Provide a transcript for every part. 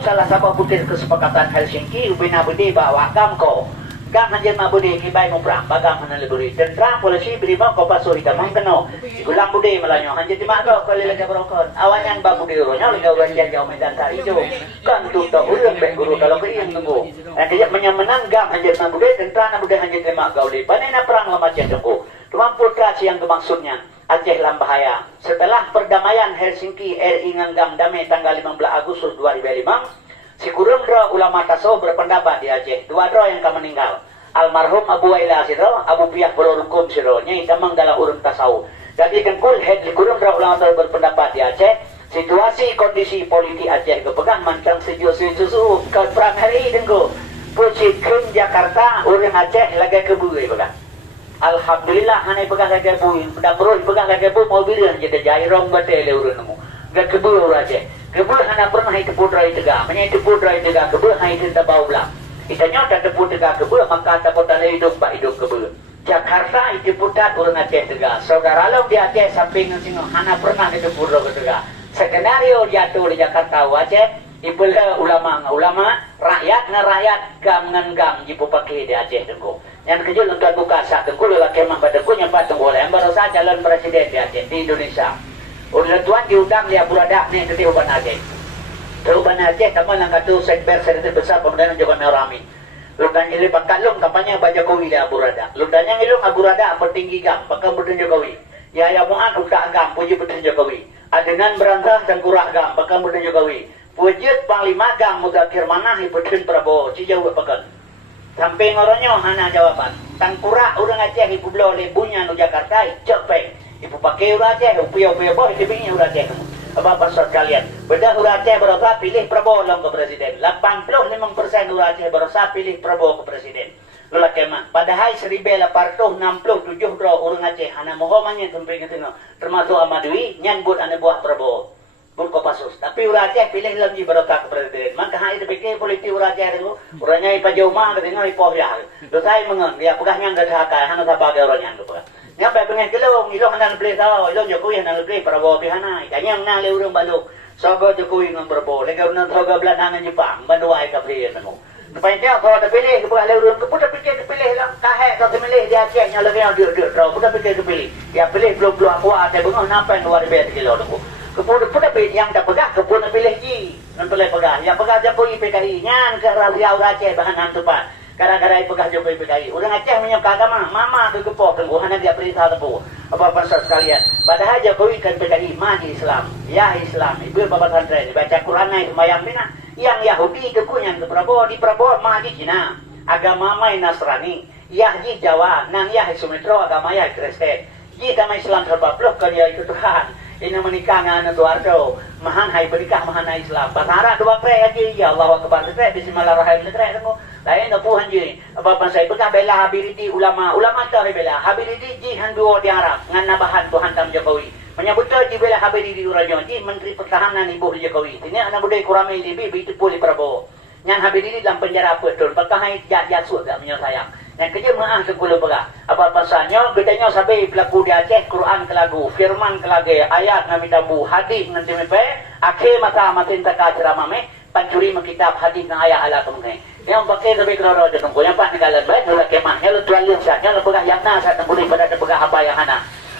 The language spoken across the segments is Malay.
salah satu butir kesepakatan Helsinki ubina budi bawa gam ko gam hanjir mabudi kibai muprang bagam hanan leburi tentang polisi berima ko paso hitamang keno gulang budi melanyo hanjir di mako ko lele brokon awanyan ba budi ronya lele wanjan jauh medan ta ijo kan tu to urang be guru kalau ke yang tunggu dia menyamenang gam hanjir mabudi tentang budi hanjir terima gauli panena perang lamacen tunggu tumampu kasi yang maksudnya Aceh dalam bahaya. Setelah perdamaian Helsinki RI Nganggam damai tanggal 15 Agustus 2005, si kurung dro ulama tasawuf berpendapat di Aceh. Dua dro yang meninggal. Almarhum Abu Waila siro, Abu Piyah Bolorukum siro, nyai damang dalam urun tasawuf. Jadi kengkul head di kurung dro ulama tasawuf berpendapat di Aceh. Situasi kondisi politik Aceh kepegang mancang sejuk-sejuk ke perang hari dengku. Puji kum Jakarta, urang Aceh lagi kebui pegang. Alhamdulillah hanai pegang lagi bui, dah berus pegang lagi bui mobilnya jadi jairong batele urun nemu. Gak kebui uraje. Kebui hana pernah itu putra itu ga, menye itu putra itu ga kebui hana itu tabau belah. Itanya tak ada putra ga kebui maka tak putra hidup ba hidup kebui. Jakarta itu putra urun Aceh tega. Saudara lo di Aceh samping sini hana pernah itu putra tega. Skenario jatuh di Jakarta Aceh. Ibulah ulama rakyat gam jipu pakai di Aceh tengku. Yang kejul untuk buka sak tengku lelak kemah pada tengku nyampat tengku yang baru saja calon presiden di Aceh di Indonesia. Udah tuan diundang dia buradak nih ke Uban Aceh. Ke Uban Aceh teman yang kata sekber sedikit besar pemenang juga merami. Ludan ini pakalung kampanye Pak Jokowi dia buradak. Ludanya ngilung buradak petinggi gam pakai Presiden Jokowi. Ya muat udah gam puji Presiden Jokowi. Adenan berantah dan kurak gam pakai Presiden Jokowi. Wujud Panglima Gam Mudakir Manah Ibudin Prabowo Cijau pekan. Sampai ngorongnya hana jawaban. Tangkura orang Aceh ibu belo lebunya nu Jakarta cepeng. Ibu pakai orang Aceh upiah boh dibingnya orang Aceh. Apa pasal kalian? Beda orang Aceh berasa pilih Prabowo long ke presiden. 85% orang Aceh berasa pilih Prabowo ke presiden. Lula kemah. Padahal 1867 orang Aceh hana mohomannya sampai ngetino. Termasuk Amadui nyambut ane buah Prabowo. Burko pasus. Tapi orang Aceh pilih lagi berota ke presiden. Maka hai dipikir politik orang Aceh itu. Orangnya ipa jauh mah ketinggal ipoh ya. Dosa mengen. Dia pegahnya enggak dahakai. Hana sebagai orangnya enggak pegah. Nyapa pengen kilong. Ilong hanan beli tahu. Ilong Jokowi hanan beli Prabowo pihana. Kayaknya yang nali urang baluk. Sogo Jokowi ngan Prabowo. Lega urang sogo belanangan Jepang. Banduai ke beli nemu. Depannya kalau terpilih kepala urang keputar pikir kepilih lah. Kahek kalau memilih di Aceh nya lagi yang dia putar pikir kepilih. Dia pilih belum kuat. Saya bengong napa yang luar biasa kilo nemu. Kepun pilih yang tak pegah, kepun pilih ji, non pilih pegah. Yang pegah Jokowi PKI, nyan ke Riau Aceh bahan hantupan. Gara-gara pegah Jokowi PKI. Orang Aceh menyokong agama, mama tu kepok, tengguhan dia perintah tepu. Apa pasal sekalian? Padahal Jokowi kan PKI maji Islam, ya Islam. Ibu bapak santren baca Quran naik sembahyang pina. Yang Yahudi kekunyan ke Prabowo, di Prabowo maji Cina. Agama mai Nasrani, ya ji Jawa, nang ya Sumatera agama ya Kristen. Ji sama Islam terbaplok kan ya itu Tuhan. Ini menikah dengan Eduardo, mahan hai bernikah mahan hai Islam. Bahara dua kre aja ya Allah akbar kre bismillahirrahmanirrahim kre tengok. Lain no puhan je. Apa saya pegah bela habiliti ulama tak bela habiliti ji handuo di Arab ngan nabahan Tuhan tam Jokowi. Menyebut ji bela habiliti urajon ji menteri pertahanan ibu Jokowi. Ini anak budaya kurami di itu puli Prabowo. Nyan habiliti dalam penjara betul. Pakah hai jasuh gak menyayang. Yang kerja maaf sekulu pegah. Apa pasalnya? Gedanya sampai pelaku di Aceh, Quran ke lagu, firman ke lagu, ayat nami tabu, hadis nanti mepe, akhir mata matin taka ceramah me, pancuri kitab hadis na ayat ala kemungkinan. Yang pakai sampai kerana jatuh, yang pak negalan baik, nolak kemah, yang lu tuan lihat saja, lu pegah yang nasa, boleh pada pegah apa yang hana.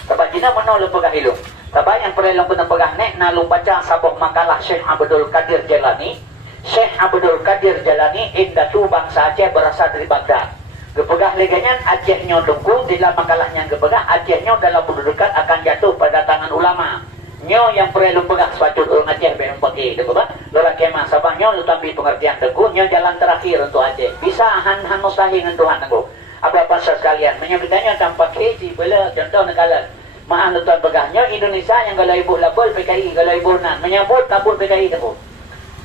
Sebab Cina mana lu pegah ilmu. Sebab yang perlu pun pegah nek, nalu baca sabuk makalah Syekh Abdul Qadir Jalani. Syekh Abdul Qadir Jalani, indatu bangsa Aceh berasal dari Baghdad. Kepegah leganya Acehnya tunggu dalam makalahnya kepegah Acehnya dalam pendudukan akan jatuh pada tangan ulama. Nyo yang perlu pegah suatu orang Aceh yang pakai itu kan. Lora kemah sabahnya lu tapi pengertian teguh nyo jalan terakhir untuk Aceh. Bisa han mustahil dengan Tuhan tengku. Apa pasal sekalian menyebutnya tanpa keji bela contoh negara. Maaf lu tuan pegahnya Indonesia yang kalau ibu lapor PKI kalau ibu nan menyebut kabur PKI tengku.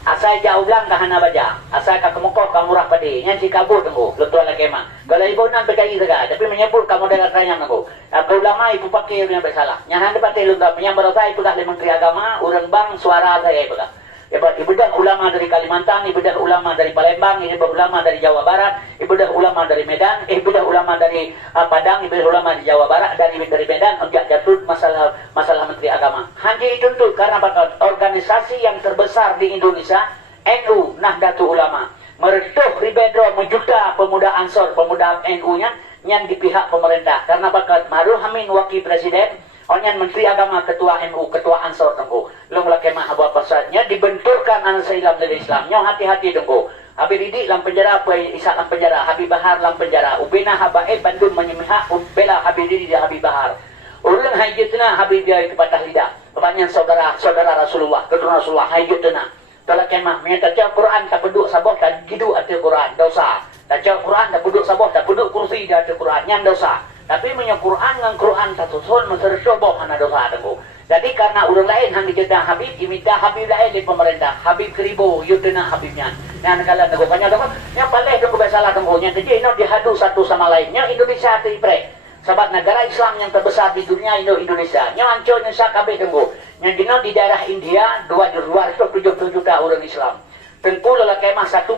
Asal jauh belang ke hana baja, asal ke kemukok kamu murah padi, yang si kabur tengku, letuan lagi mah. Kalau ibu nan PKI juga, tapi menyebut kamu dengan rayang tengku. Aku ulama ibu pakai yang bersalah. Yang handa pakai lu tak, yang berasa ibu dah Menteri Agama, urang bang suara saya ibu dah. Ibu dah ulama dari Kalimantan, ibu dah ulama dari Palembang, ibu dah ulama dari Jawa Barat, ibu dah ulama dari Medan, ibu dah ulama dari Padang, ibu dah ulama dari Jawa Barat, dan ibu dari Medan untuk jatuh masalah Menteri Agama. Hanya itu tuh karena organisasi yang terbesar di Indonesia, NU, Nahdlatul Ulama. Mereduh ribedro menjuta pemuda Ansor, pemuda NU-nya, yang di pihak pemerintah. Karena bakat Maruf Amin wakil presiden, onyan menteri agama ketua MU, ketua Ansor tengku. Long lakemah abah pasatnya dibenturkan anak Islam dari Islam. Nyong hati-hati tengku. Habis Didik dalam penjara, Isa dalam penjara, Habib Bahar dalam penjara. Ubena Habaib Bandung menyemihak, bela Habib Didik dan Habib Bahar. Ulun hajutna Habib dia itu patah lidah. Banyak saudara Rasulullah, keturunan Rasulullah hajutna. Tolak kemah, menyatakan Quran tak peduk sabah, tak hidup ada Quran, dosa. Tak Quran tak peduk sabah, tak peduk kursi dah ada Quran, yang dosa. Tapi menyatakan Quran dengan Quran tak susun, mesti coba hana dosa tengku. Jadi karena orang lain hang dijedah Habib, diminta Habib lain di pemerintah. Habib keribu, yudena Habibnya. Nah, kalau tengku banyak tengku, yang paling tengku bersalah tengku, yang kerja ini dihadu satu sama lainnya, Indonesia teripre. Sebab negara Islam yang terbesar di dunia Indonesia. Yang hancur Indonesia kabeh tengku. Yang di daerah India 270 juta orang Islam. Tentu lelaki mah 1,8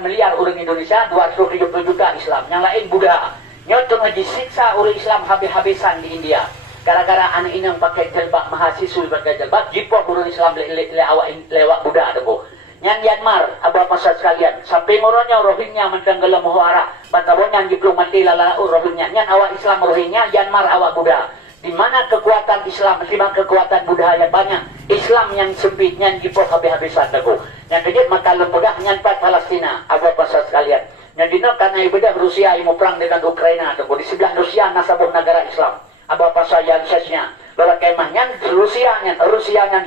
miliar orang Indonesia, 270 juta Islam. Yang lain Buddha. Nyotong disiksa orang Islam habis-habisan di India. Gara-gara anak ini yang pakai jilbab, mahasiswa pakai jilbab, jipok orang Islam lewat Buddha tengku. Yang Myanmar, abah pasal sekalian, sampai ngoronya Rohingya mentenggelam muara, bantabon yang jiplung mati lala Rohingya. Yang awak Islam Rohingya, Myanmar awak Buddha. Di mana kekuatan Islam, di mana kekuatan Buddha yang banyak. Islam yang sempit, yang jipok habis-habisan tengku. Yang kejut mata lembaga, yang Palestina, abah pasal sekalian. Yang dino karena ibadah Rusia yang mau perang dengan Ukraina tengku. Di sebelah Rusia nasabah negara Islam. Abah pasal yang sesnya. Lalu kemahnya Rusia yang